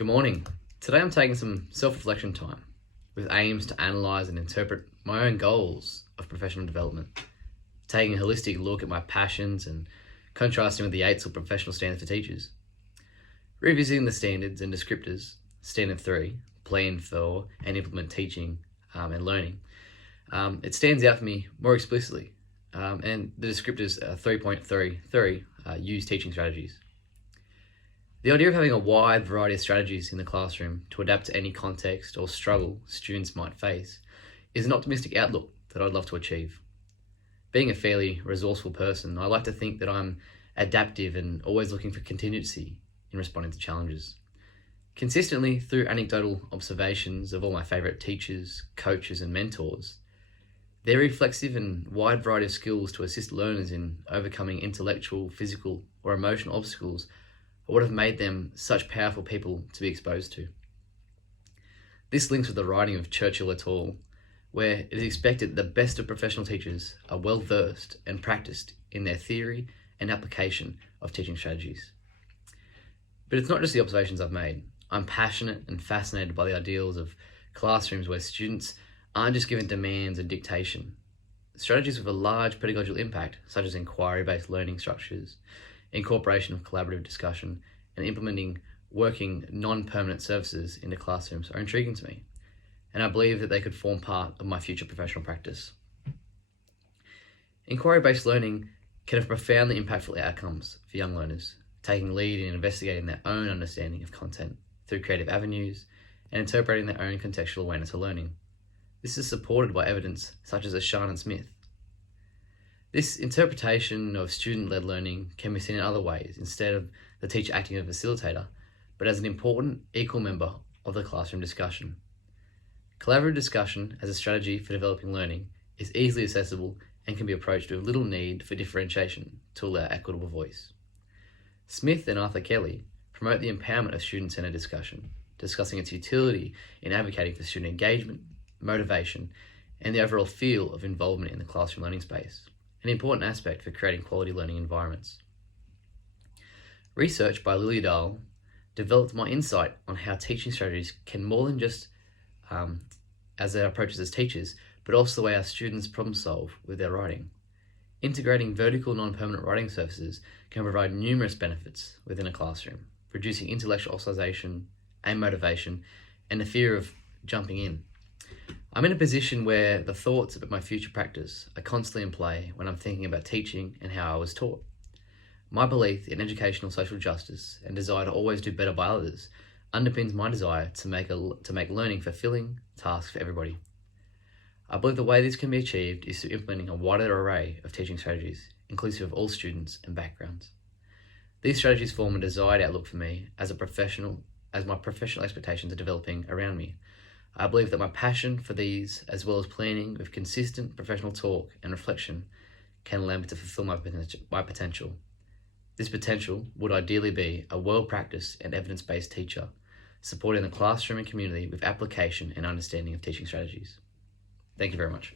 Good morning. Today I'm taking some self-reflection time with aims to analyse and interpret my own goals of professional development, taking a holistic look at my passions and contrasting with the eights or professional standards for teachers. Revisiting the standards and descriptors, Standard 3, plan for and implement teaching and learning, it stands out for me more explicitly. And the descriptors 3.33 use teaching strategies. The idea of having a wide variety of strategies in the classroom to adapt to any context or struggle students might face is an optimistic outlook that I'd love to achieve. Being a fairly resourceful person, I like to think that I'm adaptive and always looking for contingency in responding to challenges. Consistently, through anecdotal observations of all my favourite teachers, coaches and mentors, their reflexive and wide variety of skills to assist learners in overcoming intellectual, physical or emotional obstacles are what have made them such powerful people to be exposed to. This links with the writing of Churchill et al., where it is expected that the best of professional teachers are well versed and practiced in their theory and application of teaching strategies. But it's not just the observations I've made. I'm passionate and fascinated by the ideals of classrooms where students aren't just given demands and dictation. Strategies with a large pedagogical impact, such as inquiry-based learning structures, incorporation of collaborative discussion, and implementing working non-permanent services into classrooms are intriguing to me, and I believe that they could form part of my future professional practice. Inquiry-based learning can have profoundly impactful outcomes for young learners, taking lead in investigating their own understanding of content through creative avenues and interpreting their own contextual awareness of learning. This is supported by evidence such as Ashan and Smith. This interpretation of student-led learning can be seen in other ways, instead of the teacher acting as a facilitator, but as an important, equal member of the classroom discussion. Collaborative discussion as a strategy for developing learning is easily accessible and can be approached with little need for differentiation to allow equitable voice. Smith and Arthur Kelly promote the empowerment of student-centered discussion, discussing its utility in advocating for student engagement, motivation, and the overall feel of involvement in the classroom learning space, an important aspect for creating quality learning environments. Research by Lily Dahl developed my insight on how teaching strategies can more than just as their approaches as teachers, but also the way our students problem solve with their writing. Integrating vertical non-permanent writing services can provide numerous benefits within a classroom, reducing intellectual oscillation and motivation and the fear of jumping in. I'm in a position where the thoughts about my future practice are constantly in play when I'm thinking about teaching and how I was taught. My belief in educational social justice and desire to always do better by others underpins my desire to make learning fulfilling tasks for everybody. I believe the way this can be achieved is through implementing a wider array of teaching strategies, inclusive of all students and backgrounds. These strategies form a desired outlook for me as my professional expectations are developing around me. I believe that my passion for these, as well as planning with consistent professional talk and reflection, can allow me to fulfill my potential. This potential would ideally be a well-practiced and evidence-based teacher, supporting the classroom and community with application and understanding of teaching strategies. Thank you very much.